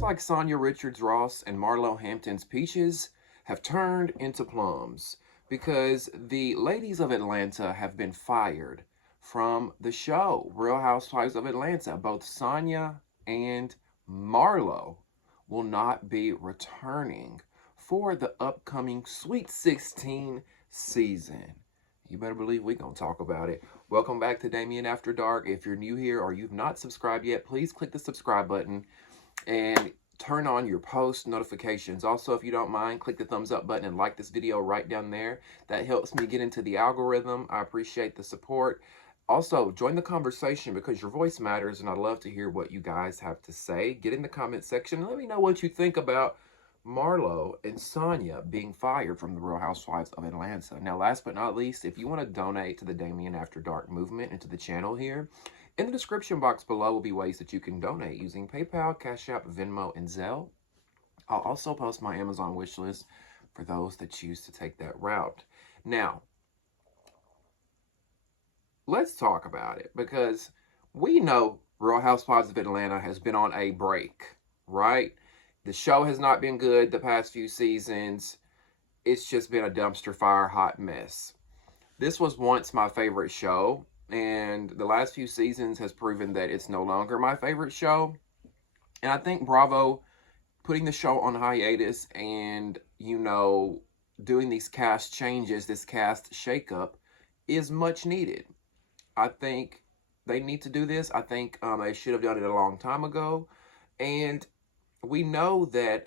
Like Sanya Richards-Ross and Marlo Hampton's peaches have turned into plums because the ladies of Atlanta have been fired from the show Real Housewives of Atlanta. Both Sanya and Marlo will not be returning for the upcoming Sweet 16 season. You better believe we're going to talk about it. Welcome back to Damien After Dark. If you're new here or you've not subscribed yet, please click the subscribe button and turn on your post notifications. Also, if you don't mind, click the thumbs up button and like this video right down there. That helps me get into the algorithm. I appreciate the support. Also, join the conversation because your voice matters and I'd love to hear what you guys have to say. Get in the comment section and let me know what you think about Marlo and Sanya being fired from the Real Housewives of Atlanta. Now, last but not least, if you want to donate to the Damien After Dark movement and to the channel here, in the description box below will be ways that you can donate using PayPal, Cash App, Venmo, and Zelle. I'll also post my Amazon wish list for those that choose to take that route. Now, let's talk about it because we know Real Housewives of Atlanta has been on a break, right? The show has not been good the past few seasons. It's just been a dumpster fire hot mess. This was once my favorite show, and the last few seasons has proven that it's no longer my favorite show. And I think Bravo putting the show on hiatus and, you know, doing these cast changes, this cast shakeup is much needed. I think they need to do this. I think they should have done it a long time ago. And we know that,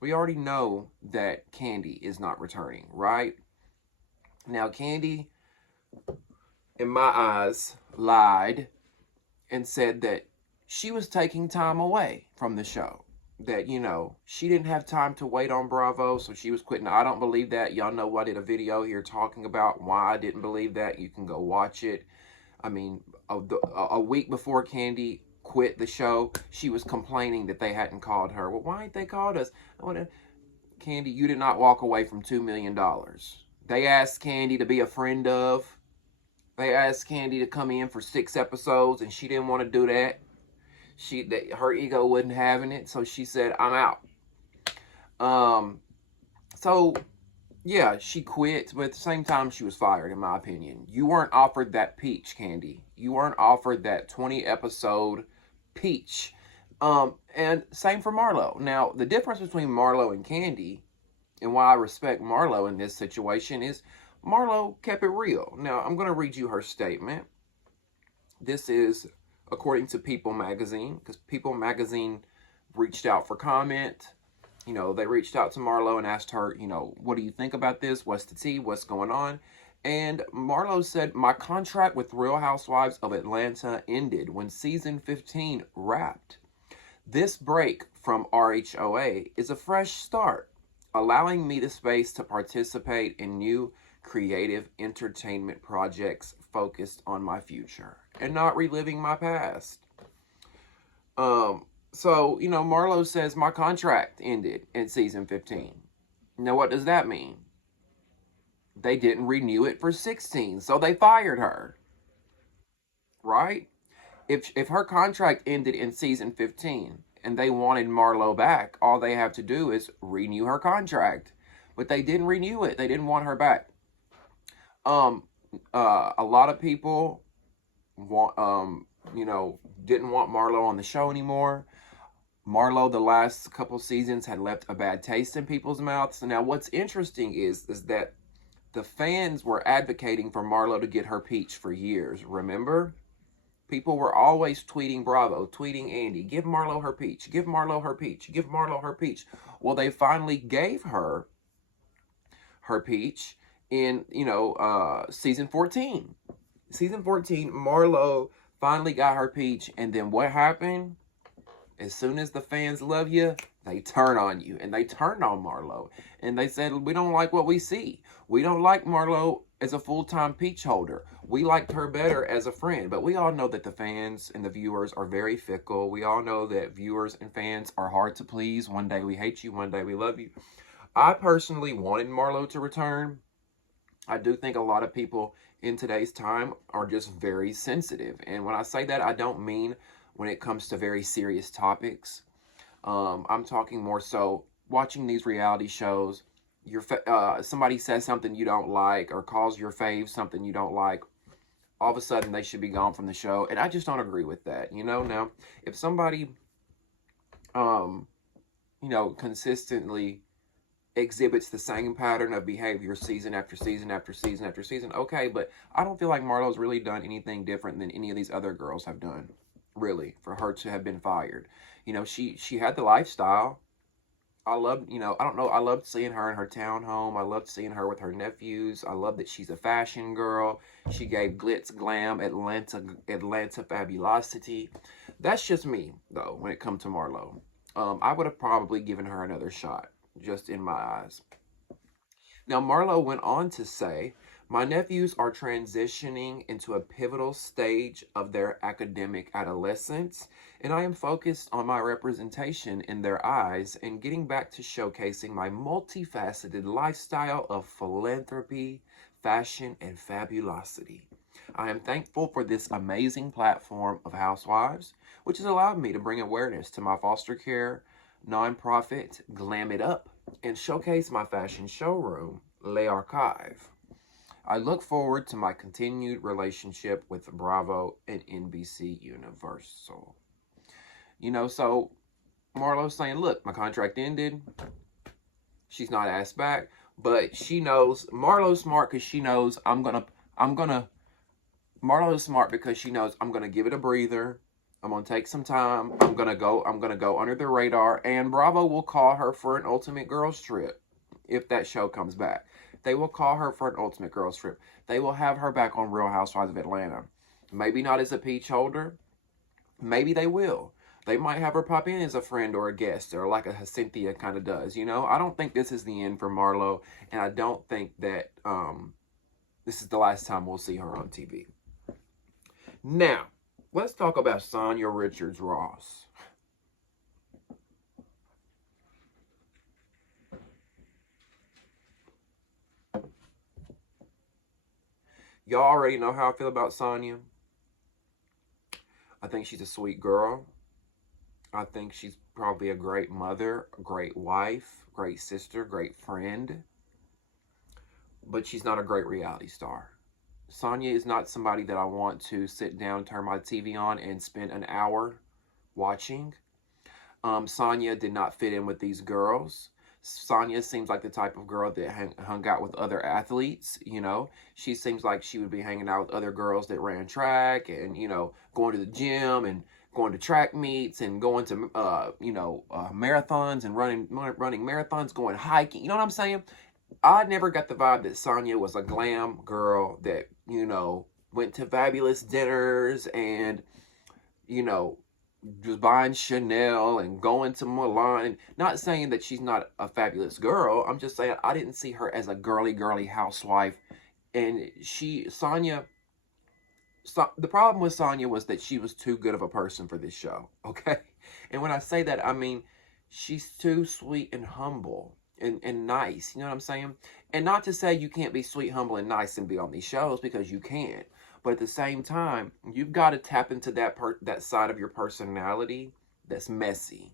we already know that Kandi is not returning, right? Now, Kandi, in my eyes, lied and said that she was taking time away from the show. That, you know, she didn't have time to wait on Bravo, so she was quitting. I don't believe that. Y'all know I did a video here talking about why I didn't believe that. You can go watch it. I mean, a week before Kandi quit the show, she was complaining that they hadn't called her. Well, why ain't they called us? Kandi, you did not walk away from $2 million. They asked Kandi to be a friend of. They asked Kandi to come in for 6 episodes, and she didn't want to do that. Her ego wasn't having it, so she said, I'm out. So, yeah, she quit, but at the same time, she was fired, in my opinion. You weren't offered that peach, Kandi. You weren't offered that 20-episode peach. And same for Marlo. Now, the difference between Marlo and Kandi, and why I respect Marlo in this situation, is Marlo kept it real. Now, I'm going to read you her statement. This is according to People Magazine, because People Magazine reached out for comment. You know, they reached out to Marlo and asked her, you know, what do you think about this? What's the tea? What's going on? And Marlo said, my contract with Real Housewives of Atlanta ended when season 15 wrapped. This break from RHOA is a fresh start, allowing me the space to participate in new creative entertainment projects focused on my future and not reliving my past. So, you know, Marlo says my contract ended in season 15. Now, what does that mean? They didn't renew it for 16, so they fired her. Right? If her contract ended in season 15 and they wanted Marlo back, all they have to do is renew her contract. But they didn't renew it. They didn't want her back. A lot of people didn't want Marlo on the show anymore. Marlo, the last couple seasons, had left a bad taste in people's mouths. Now, what's interesting is that the fans were advocating for Marlo to get her peach for years. Remember? People were always tweeting Bravo, tweeting Andy, give Marlo her peach, give Marlo her peach, give Marlo her peach. Well, they finally gave her peach in, season 14. Season 14, Marlo finally got her peach. And then what happened? As soon as the fans love you, They turn on you, and they turned on Marlo, and they said, we don't like what we see. We don't like Marlo as a full-time peach holder. We liked her better as a friend. But we all know that the fans and the viewers are very fickle. We all know that viewers and fans are hard to please. One day we hate you, one day we love you. I personally wanted Marlo to return. I do think a lot of people in today's time are just very sensitive. And when I say that, I don't mean when it comes to very serious topics. I'm talking more so watching these reality shows. Somebody says something you don't like or calls your fave something you don't like. All of a sudden, they should be gone from the show, and I just don't agree with that. Now if somebody, consistently exhibits the same pattern of behavior season after season after season after season, okay, but I don't feel like Marlo's really done anything different than any of these other girls have done, really, for her to have been fired. She had the lifestyle. I loved, I don't know, I loved seeing her in her townhome. I loved seeing her with her nephews. I love that she's a fashion girl. She gave glitz, glam, Atlanta fabulosity. That's just me, though, when it comes to Marlo. I would have probably given her another shot, just in my eyes. Now, Marlo went on to say, my nephews are transitioning into a pivotal stage of their academic adolescence, and I am focused on my representation in their eyes and getting back to showcasing my multifaceted lifestyle of philanthropy, fashion, and fabulosity. I am thankful for this amazing platform of Housewives, which has allowed me to bring awareness to my foster care nonprofit, Glam It Up, and showcase my fashion showroom, Les Archives. I look forward to my continued relationship with Bravo and NBC Universal. So Marlo's saying, look, my contract ended. She's not asked back, but she knows, Marlo's smart because she knows Marlo's smart because she knows I'm going to give it a breather. I'm going to take some time. I'm going to go under the radar, and Bravo will call her for an Ultimate Girls Trip if that show comes back. They will call her for an Ultimate Girls Trip. They will have her back on Real Housewives of Atlanta. Maybe not as a peach holder. Maybe they will. They might have her pop in as a friend or a guest, or like a Cynthia kind of does. I don't think this is the end for Marlo, and I don't think that this is the last time we'll see her on TV. Now, let's talk about Sanya Richards-Ross. Y'all already know how I feel about Sanya. I think she's a sweet girl. I think she's probably a great mother, a great wife, great sister, great friend. But she's not a great reality star. Sanya is not somebody that I want to sit down, turn my TV on, and spend an hour watching. Sanya did not fit in with these girls. Sanya seems like the type of girl that hung out with other athletes. She seems like she would be hanging out with other girls that ran track and, going to the gym and going to track meets and going to, marathons and running marathons, going hiking. You know what I'm saying? I never got the vibe that Sanya was a glam girl that, went to fabulous dinners and, just buying Chanel and going to Milan. Not saying that she's not a fabulous girl. I'm just saying I didn't see her as a girly housewife. And the problem with Sanya was that she was too good of a person for this show. Okay? And when I say that, I mean, she's too sweet and humble and nice. You know what I'm saying? And not to say you can't be sweet, humble, and nice and be on these shows, because you can. But at the same time, you've got to tap into that side of your personality that's messy,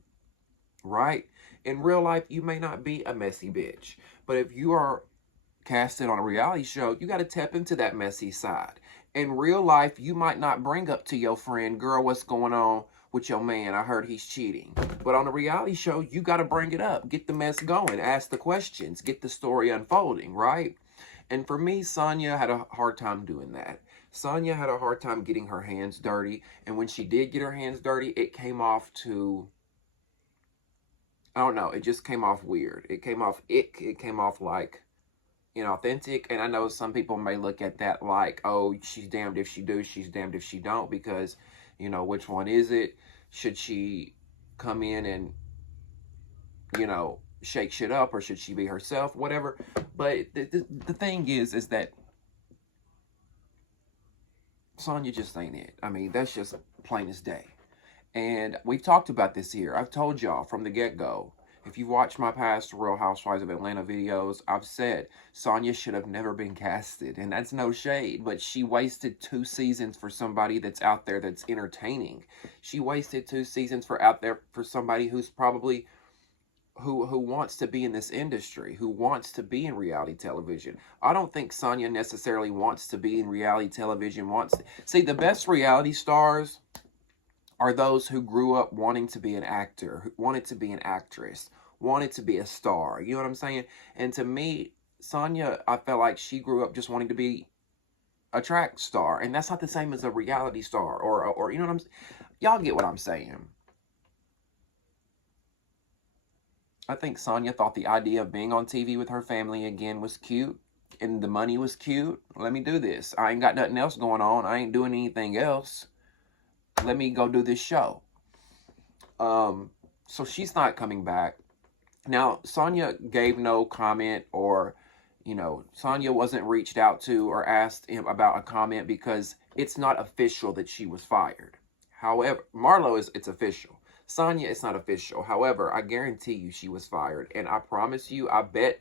right? In real life, you may not be a messy bitch. But if you are casted on a reality show, you got to tap into that messy side. In real life, you might not bring up to your friend, girl, what's going on with your man? I heard he's cheating. But on a reality show, you got to bring it up. Get the mess going. Ask the questions. Get the story unfolding, right? And for me, Sanya had a hard time doing that. Sanya had a hard time getting her hands dirty. And when she did get her hands dirty, it came off I don't know. It just came off weird. It came off It came off like inauthentic. And I know some people may look at that like, oh, she's damned if she do, she's damned if she don't, because, which one is it? Should she come in and you know, shake shit up, or should she be herself, whatever. But the thing is that Sanya just ain't it. I mean, that's just plain as day. And we've talked about this here. I've told y'all from the get-go. If you've watched my past Real Housewives of Atlanta videos, I've said Sanya should have never been casted. And that's no shade, but she wasted 2 seasons for somebody that's out there that's entertaining. She wasted 2 seasons for somebody who's probably who wants to be in this industry, who wants to be in reality television. I don't think Sanya necessarily wants to be in reality television. See, the best reality stars are those who grew up wanting to be an actor, who wanted to be an actress, wanted to be a star. You know what I'm saying? And to me, Sanya, I felt like she grew up just wanting to be a track star, and that's not the same as a reality star, or you know what I'm saying? Y'all get what I'm saying. I think Sanya thought the idea of being on TV with her family again was cute, and the money was cute. Let me do this. I ain't got nothing else going on. I ain't doing anything else. Let me go do this show. So she's not coming back. Now, Sanya gave no comment, or, you know, Sanya wasn't reached out to or asked him about a comment because it's not official that she was fired. However, Marlo it's official. Sanya, it's not official. However, I guarantee you she was fired. And I promise you, I bet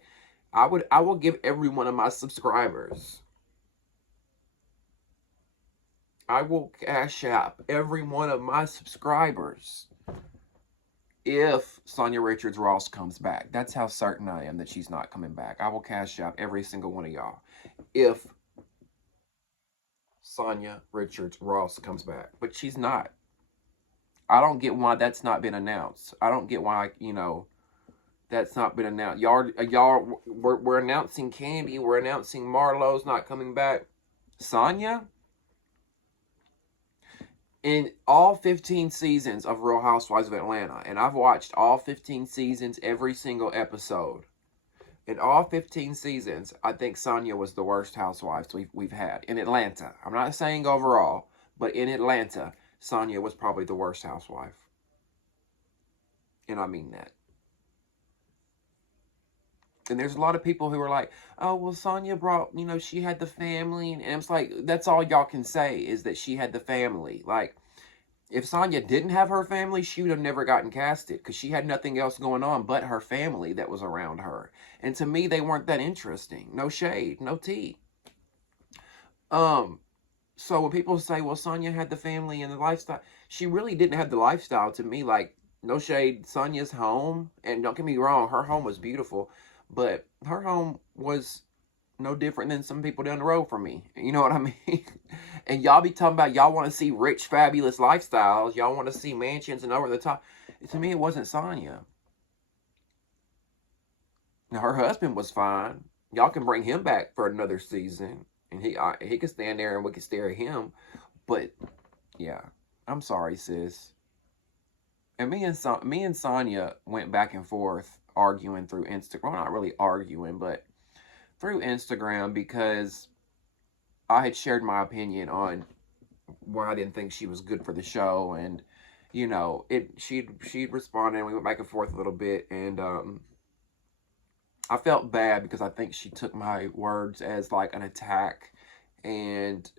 I will give every one of my subscribers, I will cash app every one of my subscribers if Sanya Richards Ross comes back. That's how certain I am that she's not coming back. I will cash app every single one of y'all if Sanya Richards Ross comes back. But she's not. I don't get why that's not been announced. I don't get why, you know, that's not been announced. We're announcing Kandi. We're announcing Marlo's not coming back. Sanya? In all 15 seasons of Real Housewives of Atlanta, and I've watched all 15 seasons, every single episode. In all 15 seasons, I think Sanya was the worst housewives we've had in Atlanta. I'm not saying overall, but in Atlanta, Sanya was probably the worst housewife. And I mean that. And there's a lot of people who are like, oh, well, Sanya brought, you know, she had the family. And it's like, that's all y'all can say is that she had the family. Like, if Sanya didn't have her family, she would have never gotten casted because she had nothing else going on but her family that was around her. And to me, they weren't that interesting. No shade, no tea. So when people say, well, Sanya had the family and the lifestyle, she really didn't have the lifestyle to me. Like, no shade, Sanya's home, and don't get me wrong, her home was beautiful, but her home was no different than some people down the road from me. You know what I mean? And y'all be talking about y'all want to see rich, fabulous lifestyles. Y'all want to see mansions and over the top. To me, it wasn't Sanya. Now, her husband was fine. Y'all can bring him back for another season. And he could stand there and we could stare at him. But, yeah. I'm sorry, sis. And me and Sanya went back and forth arguing through Instagram. Well, not really arguing, but through Instagram, because I had shared my opinion on why I didn't think she was good for the show. And, you know, she'd responded and we went back and forth a little bit. And I felt bad because I think she took my words as like an attack, and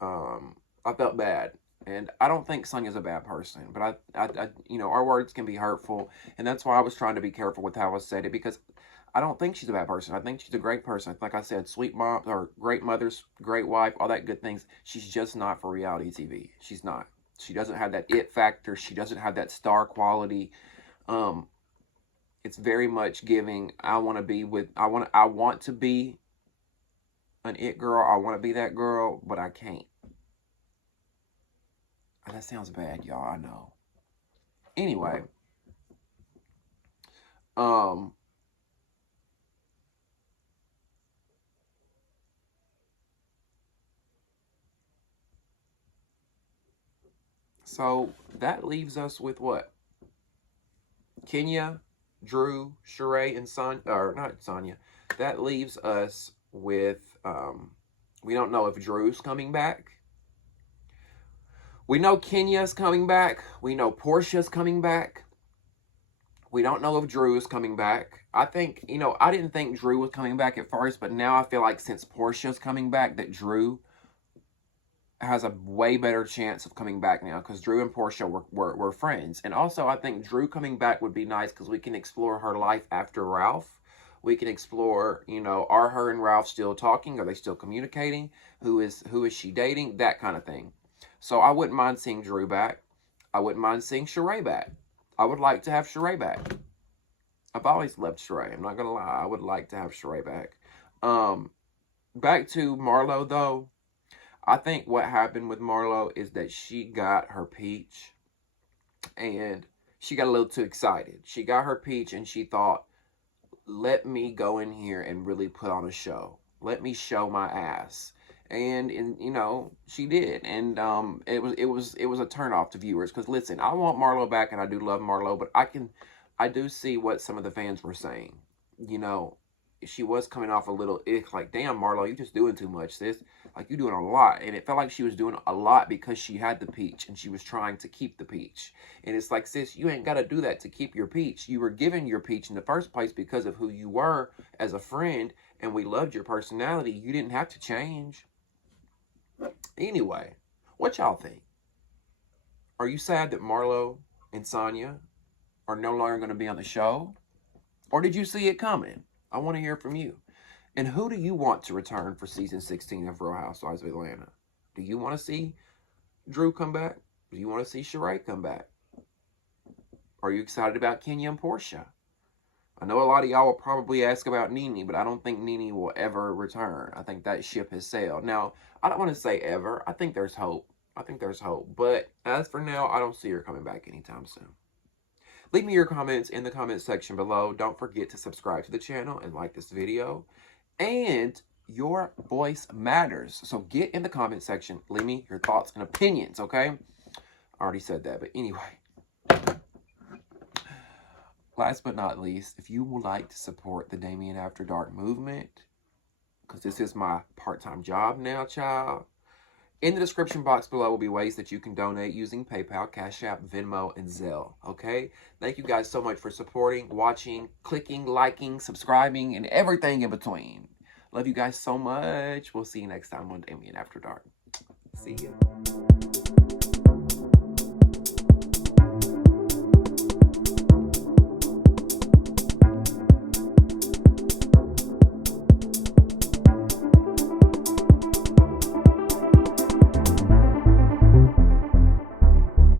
I felt bad. And I don't think Sanya's a bad person, but I you know, our words can be hurtful, and that's why I was trying to be careful with how I said it, because I don't think she's a bad person. I think she's a great person. Like I said, sweet mom, or great mother, great wife, all that good things. She's just not for reality TV. She's not. She doesn't have that it factor. She doesn't have that star quality. It's very much giving. I want to be an it girl. I want to be that girl, but I can't. And that sounds bad, y'all. I know. Anyway, so that leaves us with what? Kenya, Drew, Sheree, and not Sanya. That leaves us with, we don't know if Drew's coming back. We know Kenya's coming back. We know Porsha's coming back. We don't know if Drew is coming back. I think, you know, I didn't think Drew was coming back at first, but now I feel like since Porsha's coming back, that Drew has a way better chance of coming back now, because Drew and Porsha were friends. And also, I think Drew coming back would be nice because we can explore her life after Ralph. We can explore, you know, are her and Ralph still talking? Are they still communicating? Who is she dating? That kind of thing. So I wouldn't mind seeing Drew back. I wouldn't mind seeing Sheree back. I would like to have Sheree back. I've always loved Sheree. I'm not going to lie. I would like to have Sheree back. Back to Marlo, though. I think what happened with Marlo is that she got her peach. And she got a little too excited. She got her peach and she thought, let me go in here and really put on a show. Let me show my ass. And you know, she did. And it was a turnoff to viewers. Because listen, I want Marlo back and I do love Marlo, but I do see what some of the fans were saying. You know, she was coming off a little ick, like, damn, Marlo, you just doing too much, sis. Like, you doing a lot. And it felt like she was doing a lot because she had the peach and she was trying to keep the peach. And it's like, sis, you ain't got to do that to keep your peach. You were given your peach in the first place because of who you were as a friend, and we loved your personality. You didn't have to change. Anyway, what y'all think? Are you sad that Marlo and Sanya are no longer going to be on the show? Or did you see it coming? I want to hear from you. And who do you want to return for season 16 of Real Housewives of Atlanta? Do you want to see Drew come back? Do you want to see Sheree come back? Are you excited about Kenya and Porsha? I know a lot of y'all will probably ask about Nene, but I don't think Nene will ever return. I think that ship has sailed. Now, I don't want to say ever. I think there's hope. But as for now, I don't see her coming back anytime soon. Leave me your comments in the comment section below. Don't forget to subscribe to the channel and like this video. And your voice matters. So get in the comment section. Leave me your thoughts and opinions, okay? I already said that, but anyway. Last but not least, if you would like to support the Damien After Dark movement, because this is my part-time job now, child, in the description box below will be ways that you can donate using PayPal, Cash App, Venmo, and Zelle, okay? Thank you guys so much for supporting, watching, clicking, liking, subscribing, and everything in between. Love you guys so much. We'll see you next time on Damien After Dark. See ya.